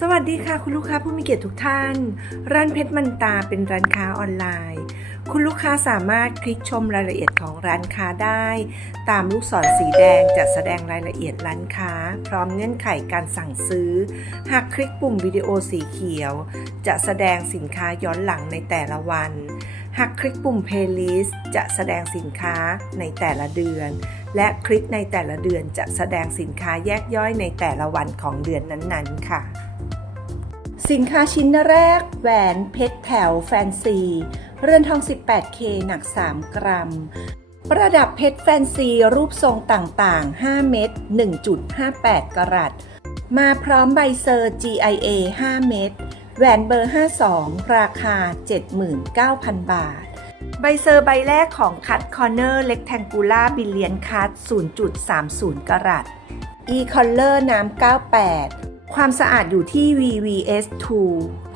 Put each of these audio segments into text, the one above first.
สวัสดีค่ะ คุณลูกค้าผู้มีเกียรติทุกท่าน ร้านเพชรมันตาเป็นร้านค้าออนไลน์ คุณลูกค้าสามารถคลิกชมรายละเอียดของร้านค้าได้ ตามลูกศรสีแดงจะแสดงรายละเอียดร้านค้า พร้อมเงื่อนไขการสั่งซื้อ หากคลิกปุ่มวิดีโอสีเขียว จะแสดงสินค้าย้อนหลังในแต่ละวัน หากคลิกปุ่ม Playlist จะแสดงสินค้าในแต่ละเดือน และคลิกในแต่ละเดือนจะแสดงสินค้าแยกย่อยในแต่ละวันของเดือนนั้นๆ ค่ะ สินค้าชิ้นแรก แหวนเพชรแถวแฟนซี เรือนทอง 18K หนัก 3 กรัม ประดับเพชรแฟนซี รูปทรงต่างๆ 5 เม็ด 1.58 กรัต มาพร้อมใบเซอร์ GIA 5 เม็ด แหวนเบอร์ 52 ราคา 79,000 บาท ใบเซอร์ใบแรกของคั t คอ r เนอร์เล็กแทงกูล่าบิลเลียนคั t 0.30 กรัต e-color น้ำ 98 ความสะอาดอยู่ที่ VVS2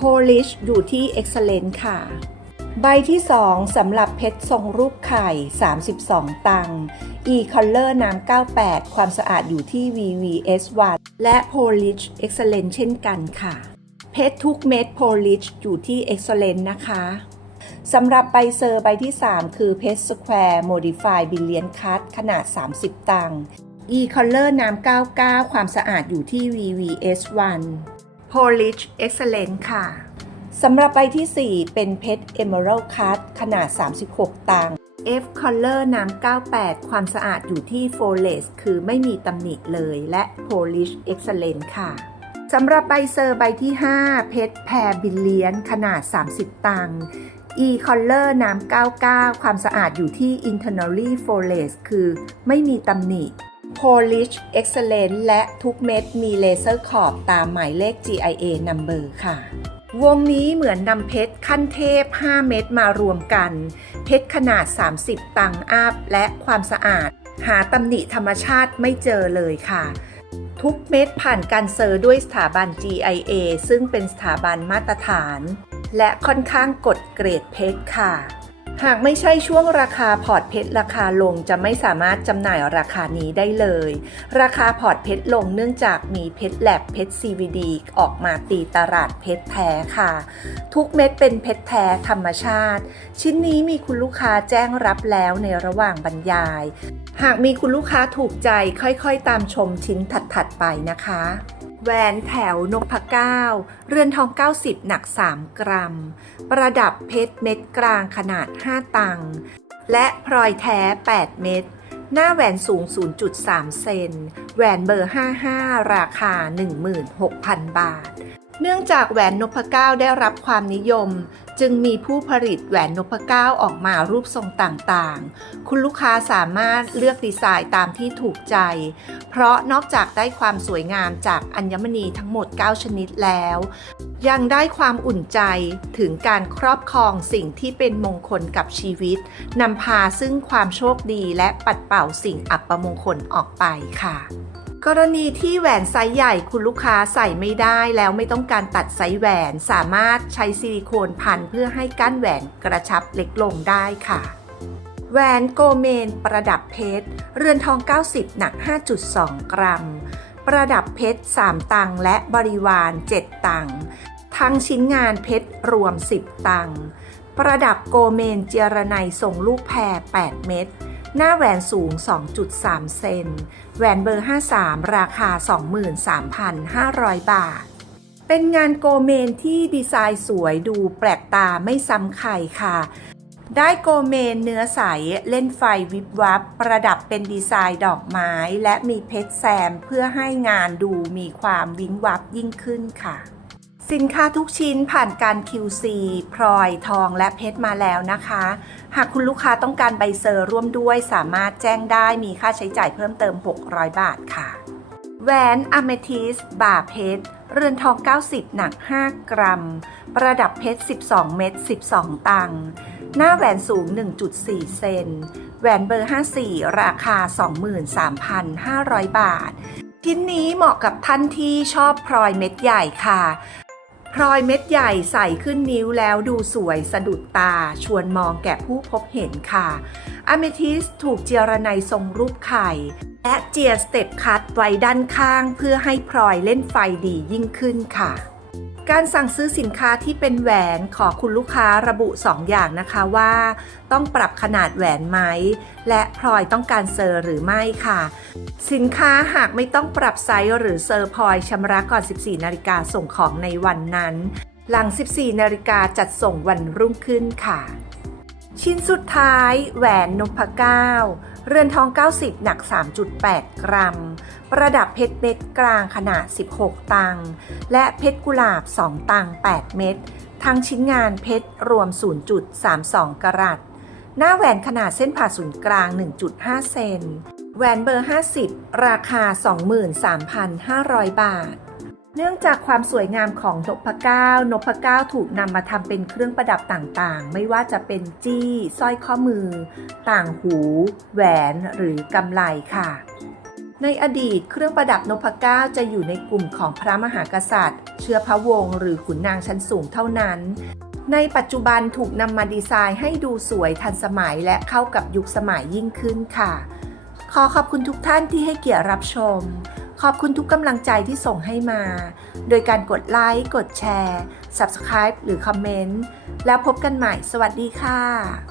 polish อยู่ที่ excellent ค่ะ ใบที่ 2สำหรับเพชรทรงรูปไข่ 32 ตัง e-color น้ำ98 ความสะอาดอยู่ที่ VVS1 และ polish excellent เช่นกันค่ะ เพชรทุกเม็ด polish อยู่ที่ excellent นะคะสำหรับใบเซอร์ใบที่ 3 คือเพชร Square Modify Billion Cut ขนาด 30 ตัง e-color น้ำ 99 ความสะอาดอยู่ที่ VVS1 polish excellent ค่ะ สำหรับใบที่ 4 เป็นเพชร Emerald Cut ขนาด 36 ตัง F color น้ำ 98 ความสะอาดอยู่ที่ flawless คือไม่มีตำหนิเลยและ polish excellent ค่ะสำหรับใบเซอร์ใบที่ 5 เพชรแพรบิลเลียน ขนาด 30 ตัง e color น้ำ 99 ความสะอาดอยู่ที่ internally flawless คือไม่มีตำหนิ polish excellent และทุกเม็ดมีเลเซอร์ขอบตามหมายเลข GIA number ค่ะ วงนี้เหมือนนำเพชรขั้นเทพ 5 เม็ดมารวมกัน เพชรขนาด 30 ตังอัพและความสะอาด หาตำหนิธรรมชาติไม่เจอเลยค่ะทุกเม็ดผ่านการเซอร์ด้วยสถาบัน GIA ซึ่งเป็นสถาบันมาตรฐาน และค่อนข้างกดเกรดเพชรค่ะ หากไม่ใช่ช่วงราคาพอร์ตเพชรราคาลงจะไม่สามารถจำหน่ายราคานี้ได้เลย ราคาพอร์ตเพชรลงเนื่องจากมีเพชรแลบเพชร CVD ออกมาตีตลาดเพชรแท้ค่ะ ทุกเม็ดเป็นเพชรแท้ธรรมชาติ ชิ้นนี้มีคุณลูกค้าแจ้งรับแล้วในระหว่างบรรยาย หากมีคุณลูกค้าถูกใจค่อยๆ ตามชมชิ้นถัดๆไปนะคะ แหวนแถวนกพเก้าเรือนทอง 90 หนัก 3 กรัม ประดับเพชรเม็ดกลางขนาด 5 ตัง และพลอยแท้ 8 เม็ด หน้าแหวนสูง 0.3 เซน แหวนเบอร์ 55 ราคา 16,000 บาท เนื่องจากแหวนนพเก้าได้รับความนิยม จึงมีผู้ผลิตแหวนนพเก้าออกมารูปทรงต่างๆ คุณลูกค้าสามารถเลือกดีไซน์ตามที่ถูกใจ เพราะนอกจากได้ความสวยงามจากอัญมณีทั้งหมด 9 ชนิดแล้ว ยังได้ความอุ่นใจถึงการครอบครองสิ่งที่เป็นมงคลกับชีวิตนำพาซึ่งความโชคดีและปัดเป่าสิ่งอัปมงคลออกไปค่ะ กรณีที่แหวนไซส์ใหญ่คุณลูกค้าใส่ไม่ได้แล้วไม่ต้องการตัดไซส์แหวน สามารถใช้ซิลิโคนพันเพื่อให้ก้านแหวนกระชับเล็กลงได้ค่ะแหวนโกเมน ประดับเพชร เรือนทอง 90 หนัก 5.2 กรัม ประดับเพชร 3 ตังและบริวาร 7 ตัง ทั้งชิ้นงานเพชรรวม 10 ตัง ประดับโกเมนเจรไนส่งลูกแพร 8 เม็ด หน้าแหวนสูง 2.3 เซน แหวนเบอร์ 53 ราคา 23,500 บาท เป็นงานโกเมนที่ดีไซน์สวยดูแปลกตาไม่ซ้ำใครค่ะ ได้โกเมนเนื้อใส เล่นไฟวิบวับ ประดับเป็นดีไซน์ดอกไม้ และมีเพชรแซมเพื่อให้งานดูมีความวิ้งวับยิ่งขึ้นค่ะ สินค้าทุกชิ้นผ่านการ QC พลอยทองและเพชรมาแล้วนะคะ หากคุณลูกค้าต้องการใบเซอร์ร่วมด้วยสามารถแจ้งได้มีค่าใช้จ่ายเพิ่มเติม 600 บาทค่ะ แหวนอะเมทิสบ่าเพชร เรือนทอง 90 หนัก 5 กรัม ประดับเพชร 12 เม็ด 12 ตังหน้าแหวนสูง 1.4 เซน แหวนเบอร์ 54 ราคา 23,500 บาทชิ้นนี้เหมาะกับท่านที่ชอบพลอยเม็ดใหญ่ค่ะ พลอยเม็ดใหญ่ใส่ขึ้นนิ้วแล้วดูสวยสะดุดตาชวนมองแก่ผู้พบเห็นค่ะอเมทิสถูกเจียรนัยทรงรูปไข่ และเจียสเต็ปคัดไว้ด้านข้างเพื่อให้พลอยเล่นไฟดียิ่งขึ้นค่ะ การสั่งซื้อสินค้าที่เป็นแหวนขอคุณลูกค้าระบุ 2 อย่างนะคะว่า ต้องปรับขนาดแหวนไหม และพลอยต้องการเซอร์หรือไม่ค่ะ สินค้าหากไม่ต้องปรับไซส์หรือเซอร์พลอยชำระก่อน 14 นาฬิกาส่งของในวันนั้น หลัง 14 นาฬิกาจัดส่งวันรุ่งขึ้นค่ะ ชิ้นสุดท้ายแหวนนพเก้าเรือนทอง 90 หนัก 3.8 กรัม ประดับเพชรเม็ดกลางขนาด 16 ตังและเพชรกุหลาบ 2 ตัง 8 เม็ด ทั้งชิ้นงานเพชรรวม 0.32 กรัต หน้าแหวนขนาดเส้นผ่าศูนย์กลาง 1.5 เซน แหวนเบอร์ 50 ราคา 23,500 บาท เนื่องจากความสวยงามของนพเก้านพเก้าถูกนำมาทำเป็นเครื่องประดับต่างๆ ไม่ว่าจะเป็นจี้สร้อยข้อมือ ต่างหู แหวนหรือกำไลค่ะ ในอดีตเครื่องประดับนพเก้าจะอยู่ในกลุ่มของพระมหากษัตริย์ เชื้อพระวงศ์หรือขุนนางชั้นสูงเท่านั้น ในปัจจุบันถูกนำมาดีไซน์ให้ดูสวยทันสมัยและเข้ากับยุคสมัยยิ่งขึ้นค่ะ ขอขอบคุณทุกท่านที่ให้เกียรติรับชม ขอบคุณทุกกำลังใจที่ส่งให้มา โดยการกดไลค์กดแชร์ Subscribe หรือคอมเมนต์แล้วพบกันใหม่ สวัสดีค่ะ